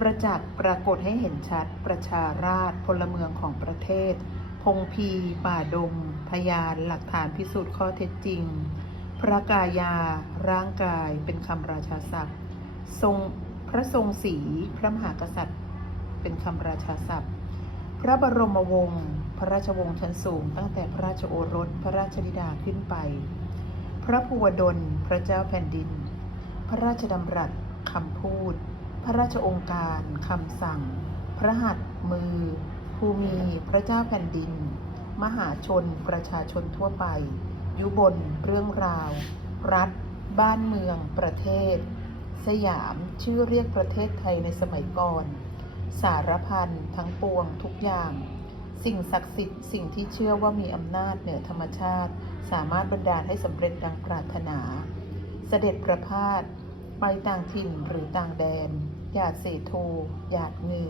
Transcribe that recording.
ประจักษ์ปรากฏให้เห็นชัด ประชาราษฎรพลเมืองของประเทศ พงพี ป่าดงพยานหลักฐานพิสูจน์ข้อเท็จจริง พระกายา ร่างกายเป็นคำราชาศัพท์ ทรงพระทรงศรีพระมหากษัตริย์ เป็นคำราชาศัพท์ พระบรมวงศ์พระราชวงศ์ชั้นสูง ตั้งแต่พระราชโอรสพระราชธิดาขึ้นไป พระภูวดล พระเจ้าแผ่นดิน พระราชดำรัสคำพูด พระราชองค์การคำสั่ง พระหัตถ์มือ ภูมิพระเจ้าแผ่นดิน มหาชนประชาชนทั่วไป ยุบนเรื่องราว รัฐ บ้านเมือง ประเทศ สยามชื่อเรียกประเทศไทยในสมัยก่อน สารพันทั้งปวงทุกอย่าง สิ่งศักดิ์สิทธิ์สิ่งที่เชื่อว่ามีอำนาจเหนือธรรมชาติ สามารถบันดาลให้สำเร็จดังปรารถนา เสด็จประพาส ไปต่างถิ่นหรือต่างแดน หยาดเสโทหยาดเหงื่อ